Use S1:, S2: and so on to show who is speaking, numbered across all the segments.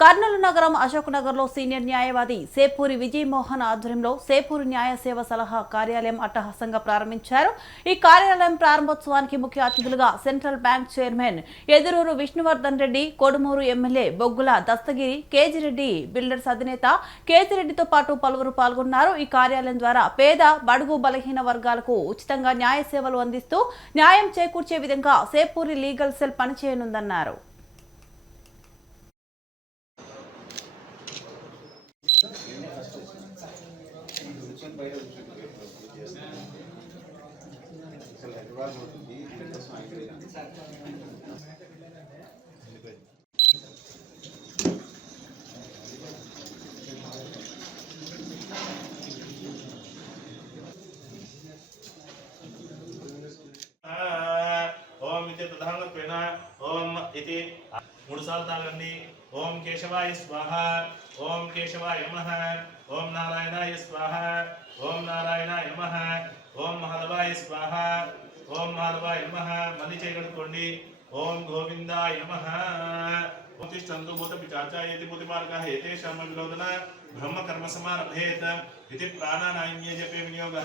S1: కర్నూలు నగరం అశోక్ నగర్లో సీనియర్ న్యాయవాది సేపూరి విజయ్ మోహన్ ఆధ్వర్యంలో సేపూరి న్యాయ సేవ సలహా కార్యాలయం అట్టహాసంగా ప్రారంభించారు. ఈ కార్యాలయం ప్రారంభోత్సవానికి ముఖ్య అతిథులుగా central bank chairman Eduruuru Vishnuvardhan Reddy Kodumur MLA Boggula Dastagiri కేజిరెడ్డి builders అధినేత కేతిరెడ్డితో పాటు పలువురు పాల్గొన్నారు. ఈ కార్యాలయం ద్వారా పేద బడుగు బలహీన వర్గాలకు ఉచితంగా న్యాయ సేవలు అందిస్తూ న్యాయం చేకూర్చే విధంగా సేపూరి లీగల్ సెల్ పనిచేయనుందన్నారు.
S2: ఓం ఇది ప్రధానత్వేన ఓం ఇది మూడు సార్లు తాగండి. ఓం కేశవాయ స్వాహ. ఓం కేశవాయ నమ. ఓం నారాయణాయ స్వాహ. ఓం నారాయణాయ నమ. ఓం మహాదేవాయ స్వాహ. ఓం మహాదేవాయ నమ. మళ్ళీ చేయగలుగుకోండి ఓం గోవిందాయ నమః. ఉత్తిష్టంతు భూత పిచాచాయేతి భూతిమార్గः ఏతేషాం విలోదన బ్రహ్మ కర్మ సమారభేత్ ఇది ప్రాణానాన్య జపే వినియోగ.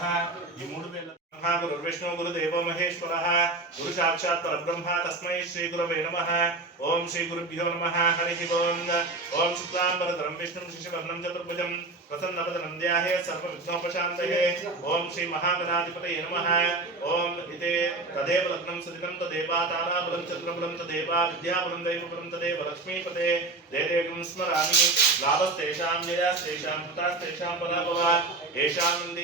S2: ఈ మూడు వేల गुरुर्विष्णु गुरुदेवो महेश्वरः। गुरुसाक्षात् परब्रह्मा तस्मै श्रीगुरवे नमः। ॐ श्रीगुरुभ्यो नमः। हरिः ओम् विष्णुं शिशुवर्णं चतुर्भुजं नमः। तदेव लग्नं सदिनं तदेव लक्ष्मीपते। स्मरामि। लाभस्तेषां जयास्तेषां कृतास्तेषां पराभवात् येषां